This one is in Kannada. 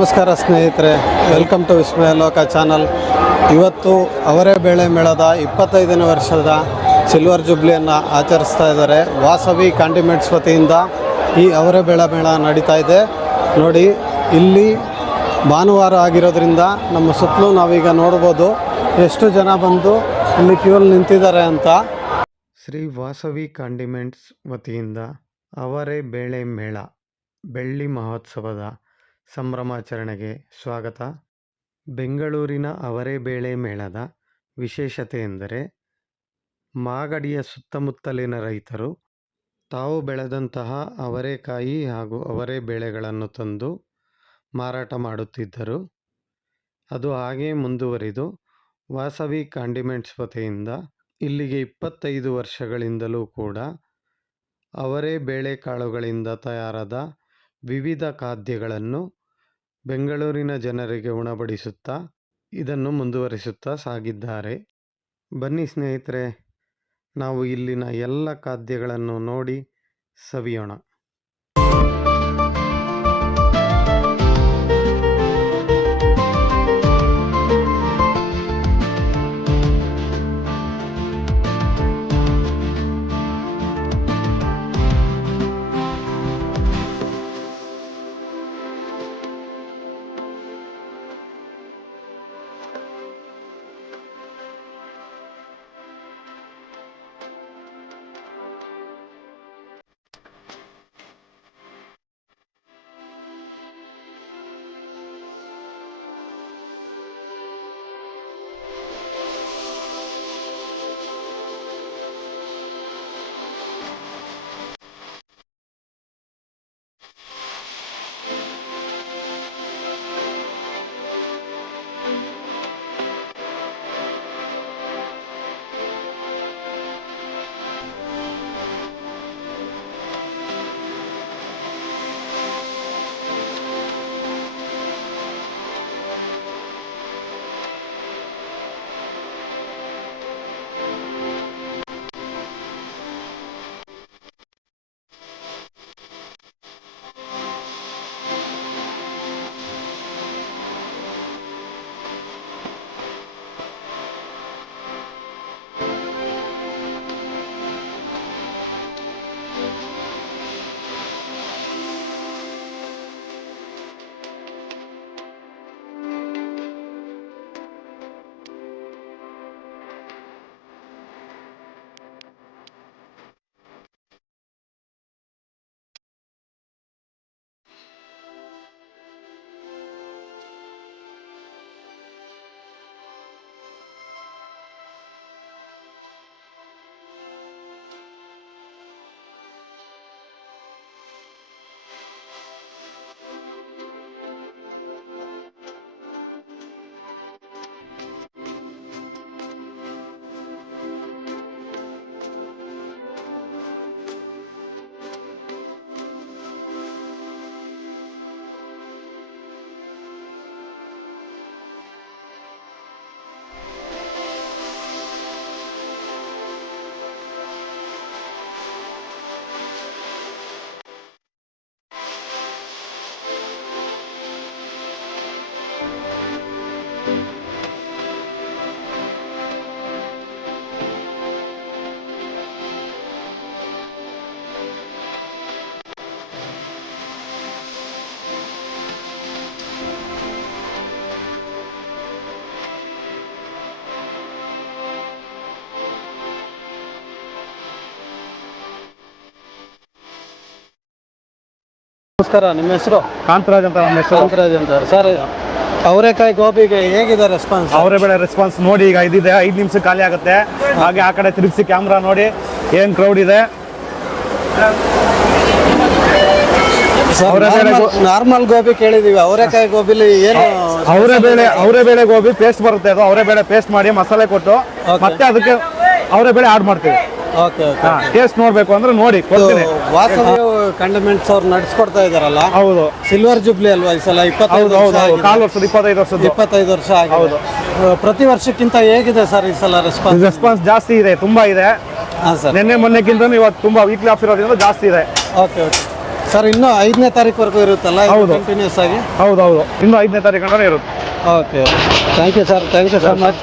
ನಮಸ್ಕಾರ ಸ್ನೇಹಿತರೆ, ವೆಲ್ಕಮ್ ಟು ವಿಸ್ಮಯಲೋಕ ಚಾನಲ್. ಇವತ್ತು ಅವರೇ ಬೇಳೆ ಮೇಳದ 25ನೇ ವರ್ಷದ ಸಿಲ್ವರ್ ಜುಬ್ಲಿಯನ್ನು ಆಚರಿಸ್ತಾ ಇದ್ದಾರೆ. ವಾಸವಿ ಕಾಂಡಿಮೆಂಟ್ಸ್ ವತಿಯಿಂದ ಈ ಅವರೇ ಬೇಳೆ ಮೇಳ ನಡೀತಾ ಇದೆ. ನೋಡಿ, ಇಲ್ಲಿ ಭಾನುವಾರ ಆಗಿರೋದ್ರಿಂದ ನಮ್ಮ ಸುತ್ತಲೂ ನಾವೀಗ ನೋಡ್ಬೋದು ಎಷ್ಟು ಜನ ಬಂದು ಇಲ್ಲಿ ಕ್ಯೂಲ್ಲಿ ನಿಂತಿದ್ದಾರೆ ಅಂತ. ಶ್ರೀ ವಾಸವಿ ಕಾಂಡಿಮೆಂಟ್ಸ್ ವತಿಯಿಂದ ಅವರೇ ಬೇಳೆ ಮೇಳ ಬೆಳ್ಳಿ ಮಹೋತ್ಸವದ ಸಂಭ್ರಮಾಚರಣೆಗೆ ಸ್ವಾಗತ. ಬೆಂಗಳೂರಿನ ಅವರೇ ಬೇಳೆ ಮೇಳದ ವಿಶೇಷತೆ ಎಂದರೆ ಮಾಗಡಿಯ ಸುತ್ತಮುತ್ತಲಿನ ರೈತರು ತಾವು ಬೆಳೆದಂತಹ ಅವರೇಕಾಯಿ ಹಾಗೂ ಅವರೇ ಬೇಳೆಗಳನ್ನು ತಂದು ಮಾರಾಟ ಮಾಡುತ್ತಿದ್ದರು. ಅದು ಹಾಗೇ ಮುಂದುವರಿದು ವಾಸವಿ ಕಾಂಡಿಮೆಂಟ್ಸ್ ವತಿಯಿಂದ ಇಲ್ಲಿಗೆ 25 ವರ್ಷಗಳಿಂದಲೂ ಕೂಡ ಅವರೇ ಬೇಳೆಕಾಳುಗಳಿಂದ ತಯಾರಾದ ವಿವಿಧ ಖಾದ್ಯಗಳನ್ನು ಬೆಂಗಳೂರಿನ ಜನರಿಗೆ ಉಣಬಡಿಸುತ್ತಾ ಇದನ್ನು ಮುಂದುವರಿಸುತ್ತಾ ಸಾಗಿದ್ದಾರೆ. ಬನ್ನಿ ಸ್ನೇಹಿತರೆ, ನಾವು ಇಲ್ಲಿನ ಎಲ್ಲ ಖಾದ್ಯಗಳನ್ನು ನೋಡಿ ಸವಿಯೋಣ. ನಮಸ್ಕಾರ, ನಿಮ್ಮ ಹೆಸರು? ಕಾಂತರಾಜ್ ಅಂತ. ನಮ್ಮ ಹೆಸರು ಕಾಂತರಾಜ್ ಅಂತ. ಸರ್, ಅವರೇಕಾಯಿ ಗೋಬಿಗೆ ಹೇಗಿದೆ ರೆಸ್ಪಾನ್ಸ್? ಅವರೇ ಬೇಳೆ ರೆಸ್ಪಾನ್ಸ್ ನೋಡಿ, ಈಗ ಇದಿದೆ 5 ನಿಮಿಷಕ್ಕೆ ಖಾಲಿ ಆಗುತ್ತೆ. ಹಾಗೆ ಆ ಕಡೆ ತಿರುಗಿಸಿ ಕ್ಯಾಮ್ರಾ ನೋಡಿ ಏನು ಕ್ರೌಡ್ ಇದೆ. ನಾರ್ಮಲ್ ಗೋಬಿ ಕೇಳಿದೀವಿ, ಅವರೇಕಾಯಿ ಗೋಬಿಲಿ ಏನು? ಅವರೇ ಬೇಳೆ ಗೋಬಿ ಪೇಸ್ಟ್ ಬರುತ್ತೆ. ಅದು ಅವರೇ ಬೇಳೆ ಪೇಸ್ಟ್ ಮಾಡಿ ಮಸಾಲೆ ಕೊಟ್ಟು ಮತ್ತೆ ಅದಕ್ಕೆ ಅವರೇ ಬೇಳೆ ಆಡ್ ಮಾಡ್ತೀವಿ. ಟೇಸ್ಟ್ ನೋಡ್ಬೇಕು ಅಂದ್ರೆ ನೋಡಿ ಕೊಡ್ತೀನಿ. ವಾಸವಿ ಕಾಂಡಿಮೆಂಟ್ಸ್ ಅವ್ರು ನಡೆಸ್ಕೊಡ್ತಾ ಇದಾರಲ್ಲ? ಹೌದು. ಸಿಲ್ವರ್ ಜುಬ್ಲಿ ಅಲ್ವಾ ಈ ಸಲ? 25 ವರ್ಷ ಆಗಿದೆ. ಪ್ರತಿ ವರ್ಷಕ್ಕಿಂತ ಹೇಗಿದೆ ಸರ್ ಈ ಸಲ ರೆಸ್ಪಾನ್ಸ್? ಜಾಸ್ತಿ ಇದೆ, ತುಂಬಾ ಇದೆ. ಹಾಂ ಸರ್. ನಿನ್ನೆ ಮೊನ್ನೆಗಿಂತ ಇವತ್ತು ತುಂಬಾ ವೀಕ್ಲಿ ಆಫ್ ಇರೋದ್ರಿಂದ ಜಾಸ್ತಿ ಇದೆ. Okay okay. ಸರ್ ಇನ್ನು 5ನೇ ತಾರೀಕುವರೆಗೂ ಇರುತ್ತಲ್ಲ ಹೌದು. ಕಂಟಿನ್ಯೂಸ್ ಆಗಿ? ಹೌದೌದು, ಇನ್ನು 5ನೇ ತಾರೀಕು ಇರುತ್ತೆ. Okay thank you sir, thank you so much.